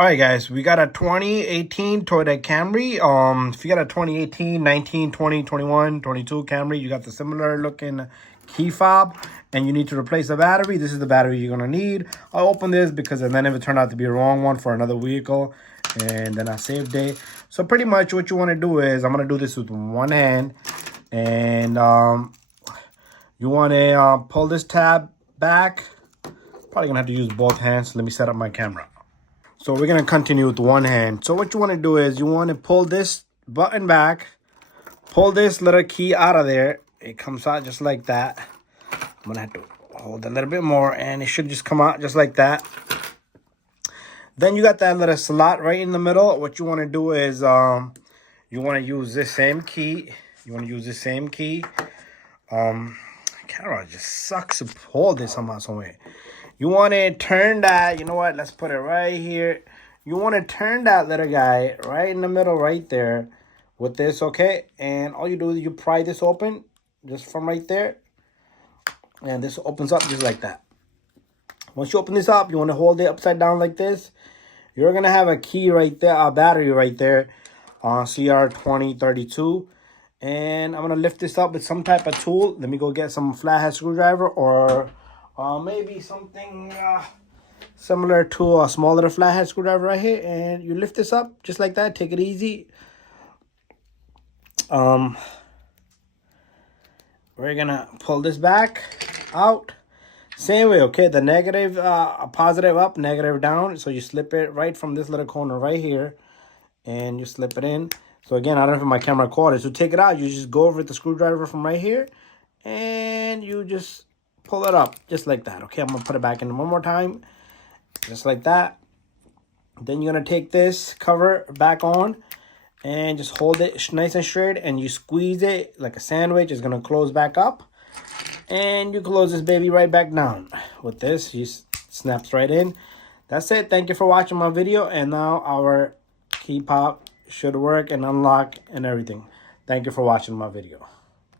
All right, guys, we got a 2018 Toyota Camry. If you got a 2018, 19, 20, 21, 22 Camry, you got the similar looking key fob, and you need to replace the battery. This is the battery you're gonna need. I'll open this because then if it turned out to be a wrong one for another vehicle, and then I saved it. So pretty much what you want to do is, I'm gonna do this with one hand, and you want to pull this tab back. Probably gonna have to use both hands. Let me set up my camera. So we're going to continue with one hand. So what you want to do is you want to pull this button back, pull this little key out of there. It comes out just like that. I'm going to have to hold a little bit more, and it should just come out just like that. Then you got that little slot right in the middle. What you want to do is you want to use this same key. Camera just sucks to hold this somehow, some way. You want to turn that, you know what, let's put it right here. You want to turn that little guy right in the middle right there with this, okay? And all you do is you pry this open just from right there. And this opens up just like that. Once you open this up, you want to hold it upside down like this. You're going to have a key right there, a battery right there on CR2032. And I'm going to lift this up with some type of tool. Let me go get some flathead screwdriver or maybe something similar to a small little flathead screwdriver right here. And you lift this up just like that. Take it easy. We're going to pull this back out. Same way, okay? The negative, positive up, negative down. So you slip it right from this little corner right here. And you slip it in. So again, I don't know if my camera caught it. So take it out. You just go over with the screwdriver from right here. And you just pull it up just like that. Okay, I'm going to put it back in one more time. Just like that. Then you're going to take this cover back on. And just hold it nice and straight. And you squeeze it like a sandwich. It's going to close back up. And you close this baby right back down. With this, you snaps right in. That's it. Thank you for watching my video. And now our key pop should work and unlock and everything. Thank you for watching my video.